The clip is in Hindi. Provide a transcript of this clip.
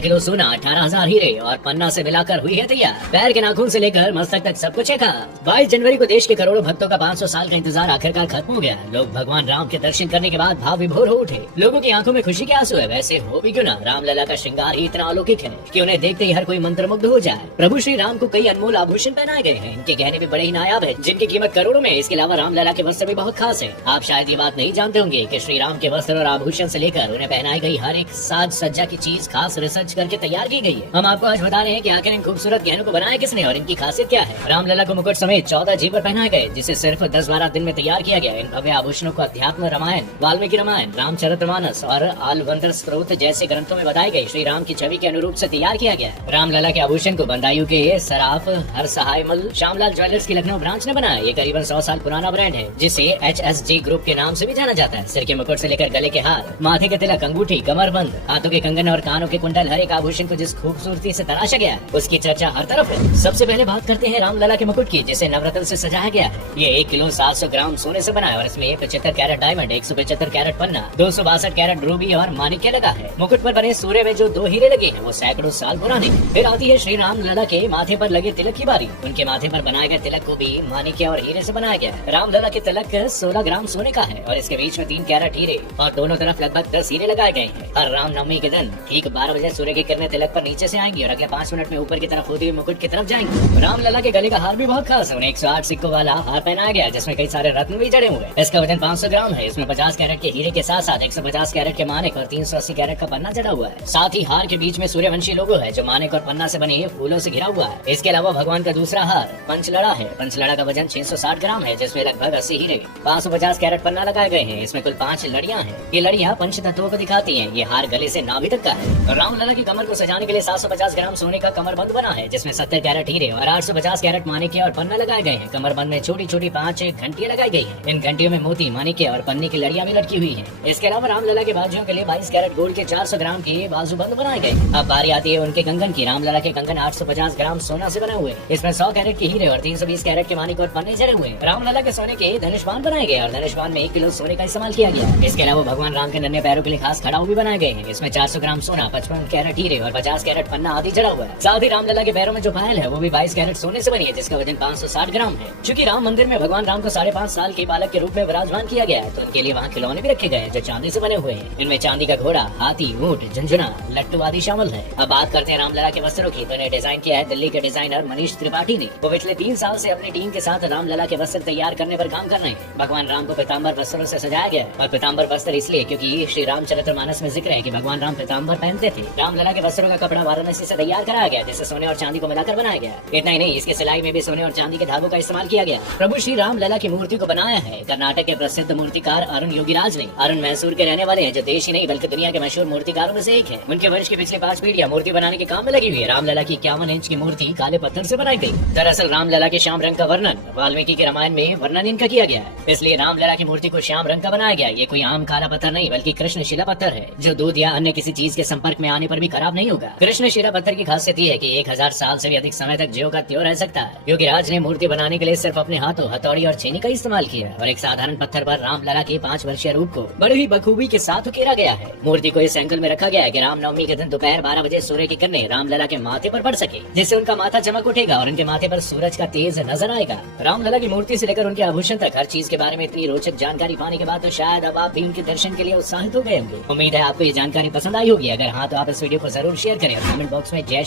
किलो सोना, 18,000 हीरे और पन्ना से मिलाकर हुई है तैयार। पैर के नाखून से लेकर मस्तक तक सब कुछ है। 22 जनवरी को देश के करोड़ों भक्तों का 500 साल का इंतजार आखिरकार खत्म हो गया। लोग भगवान राम के दर्शन करने के बाद भाव विभोर हो उठे। लोगों की आंखों में खुशी के आंसू है। वैसे हो भी क्यों ना, रामलला का श्रृंगार ही इतना अलौकिक है कि उन्हें देखते ही हर कोई मंत्रमुग्ध हो जाए। प्रभु श्री राम को कई अनमोल आभूषण पहनाए गए हैं। इनके गहने भी बड़े ही नायाब है, जिनकी कीमत करोड़ों में। इसके अलावा रामलला के वस्त्र भी बहुत खास है। आप शायद ये बात नहीं जानते होंगे कि श्री राम के वस्त्र और आभूषण से लेकर उन्हें पहनाई गई हर एक साज सज्जा की चीज खास रिसर्च करके तैयार की गई है। हम आपको आज बता रहे हैं कि आखिर इन खूबसूरत गहनों को बनाया किसने और इनकी खासियत क्या है। रामलला को मुकुट समेत 14 जीवर पहनाए गए, जिसे सिर्फ 10-12 दिन में तैयार किया गया। इन भव्य आभूषणों को अध्यात्म रामायण, वाल्मीकि रामायण, रामचरितमानस और आलवंदर स्त्रोत जैसे ग्रंथों में बताई गई श्री राम की छवि के अनुरूप से तैयार किया गया है। रामलला के आभूषण को बंदायू के सराफ हर सहायमल श्यामलाल ज्वेलर्स की लखनऊ ब्रांच ने बनाया। ये करीबन 100 साल पुराना ब्रांड है, जिसे HSG ग्रुप के नाम से भी जाना जाता है। सिर के मुकुट से लेकर गले के हार, माथे के तिलक, अंगूठी, कमरबंद, हाथों के कंगन और कानों के कुंडल, हर एक आभूषण को जिस खूबसूरती से तराशा गया है उसकी चर्चा हर तरफ है। सबसे पहले बात करते हैं रामलला के मुकुट की, जिसे नवरत्न से सजाया गया है। ये 1 किलो 700 ग्राम सोने से बना है और इसमें 75 कैरेट डायमंड, 175 कैरेट पन्ना, 262 कैरेट रूबी और माणिक्य लगा है। मुकुट पर बने सूर्य में जो 2 हीरे लगे हैं वो सैकड़ों साल पुराने। फिर आती है श्री रामलला के माथे पर लगे तिलक की बारी। उनके माथे पर बनाए गए तिलक को भी माणिक्य और हीरे से बनाया गया है। रामलला के तिलक 16 ग्राम सोने का है और इसके बीच में 3 कैरेट हीरे और दोनों तरफ लगभग 10 हीरे लगाए गए हैं। हर रामनवमी के दिन ठीक 12 बजे सूर्य की किरणें तिलक पर नीचे से आएंगी और अगले 5 मिनट में ऊपर की तरफ होती हुई मुकुट की तरफ जाएंगी। रामलला के गले का हार भी बहुत खास है। उन्हें 108 सिक्कों वाला हार पहनाया गया, जिसमें कई सारे रत्न भी जड़े हुए हैं। इसका वजन 500 ग्राम है। इसमें 50 कैरेट के हीरे के साथ साथ 150 कैरेट के मानिक और 380 कैरेट का पन्ना जड़ा हुआ है। साथ ही हार के बीच में सूर्यवंशी लोगो है, जो मानिक और पन्ना से बने फूलों से घिरा हुआ है। इसके अलावा भगवान का दूसरा हार पंचलड़ा है। पंचलड़ा का वजन 660 ग्राम है, जिसमें लगभग 80 हीरे, 550 कैरेट पन्ना लगाए गए हैं। इसमें कुल 5 लड़ियां हैं। ये लड़ियां पंच तत्वों को दिखाती हैं। ये हार गले से नाभि तक का है। रामलला की कमर को सजाने के लिए 750 ग्राम सोने का कमरबंद बना है, जिसमें 70 कैरेट हीरे और 850 कैरेट मानिक्य और पन्ना लगाए गए हैं। कमरबंद में छोटी छोटी 5 घंटियां लगाई गई हैं। इन घंटियों में मोती, मानिक्य और पन्ने की लड़ियां भी लटकी हुई हैं। इसके अलावा रामलला के बाजुओं के लिए 22 कैरेट गोल्ड के 400 ग्राम के बाजूबंद बनाए गए। अब बारी आती है उनके कंगन की। रामलला के कंगन 850 ग्राम सोना से बने हुए। इसमें 100 कैरेट के हीरे और 320 कैरेट के मानिक और पन्ने जड़े हुए। रामलला के सोने के धनुष्बाण बनाए गए और धनुष्बाण में 1 किलो सोने का इस्तेमाल किया गया। इसके अलावा भगवान राम के नन्हे पैरों के लिए खास खड़ाऊ भी बनाए गए हैं। इसमें 400 ग्राम सोना, 55 कैरेट हीरे और 50 कैरेट पन्ना आदि जड़ा हुआ है। साथ ही रामलला के पैरों में जो पायल है वो भी 22 कैरेट सोने से बनी है, जिसका वजन 560 ग्राम है। चूंकि राम मंदिर में भगवान राम को 5.5 साल के बालक के रूप में विराजमान किया गया है, तो उनके लिए वहाँ खिलौने भी रखे गए हैं जो चांदी से बने हुए हैं। इनमें चांदी का घोड़ा, हाथी, ऊंट, झुंझुना, लट्टू आदि शामिल है। अब बात करते हैं रामलला के वस्त्रों की। तो इन्हें डिजाइन किया है दिल्ली के डिजाइनर मनीष त्रिपाठी ने। वो पिछले 3 साल से अपनी टीम के साथ रामलला के वस्त्र तैयार करने पर काम कर रहे हैं। भगवान राम को पीताम्बर वस्त्रों से सजाया गया है और पीताम्बर वस्त्र इसलिए क्योंकि श्री रामचरितमानस में जिक्र है कि भगवान राम पीताम्बर पहनते थे। रामलला के वस्त्रों का कपड़ा वाराणसी से तैयार कराया गया, जिसे सोने और चांदी को मिलाकर बनाया गया। इतना ही नहीं, इसके सिलाई में भी सोने और चांदी के धागों का इस्तेमाल किया गया। प्रभु श्री रामलला की मूर्ति को बनाया है कर्नाटक के प्रसिद्ध मूर्तिकार अरुण योगीराज ने। अरुण मैसूर के रहने वाले हैं, जो देश ही नहीं बल्कि दुनिया के मशहूर मूर्तिकारों में से एक है। उनके वंश की पिछली 5 पीढ़ियां मूर्ति बनाने के काम में लगी हुई है। रामलला की 51 इंच की मूर्ति काले पत्थर से बनाई गई। दरअसल रामलला के श्याम रंग का वर्णन वाल्मीकि के रामायण में वर्णन इनका किया गया है, इसलिए रामलला की मूर्ति को श्याम रंग का बनाया गया। ये कोई आम काला पत्थर नहीं बल्कि कृष्ण शिला पत्थर है, जो दूध या अन्य किसी चीज के संपर्क में आने पर भी खराब नहीं होगा। कृष्ण शिला पत्थर की खासियत ये है कि 1000 साल से भी अधिक समय तक ज्यों का त्यों रह सकता है। योगीराज ने मूर्ति बनाने के लिए सिर्फ अपने हाथों, हथौड़ी और छेनी का इस्तेमाल किया और एक साधारण पत्थर पर रामलला के 5 वर्षीय रूप को बड़ी ही बखूबी के साथ उकेरा गया है। मूर्ति को इस एंगल में रखा गया है कि रामनवमी के दिन दोपहर 12 बजे सूर्य की किरणें रामलला के माथे पर पड़ सके, जिससे उनका माथा चमक उठेगा और उनके माथे पर सूरज का तेज नजर आएगा। रामलला की मूर्ति से लेकर उनके आभूषण तक हर चीज के बारे में इतनी रोचक जानकारी पाने के बाद तो शायद अब आप भी उनके दर्शन के लिए उत्साहित हो गए होंगे। उम्मीद है आपको ये जानकारी पसंद आई होगी। अगर हाँ तो आप इस वीडियो को जरूर शेयर करें और कमेंट बॉक्स में जय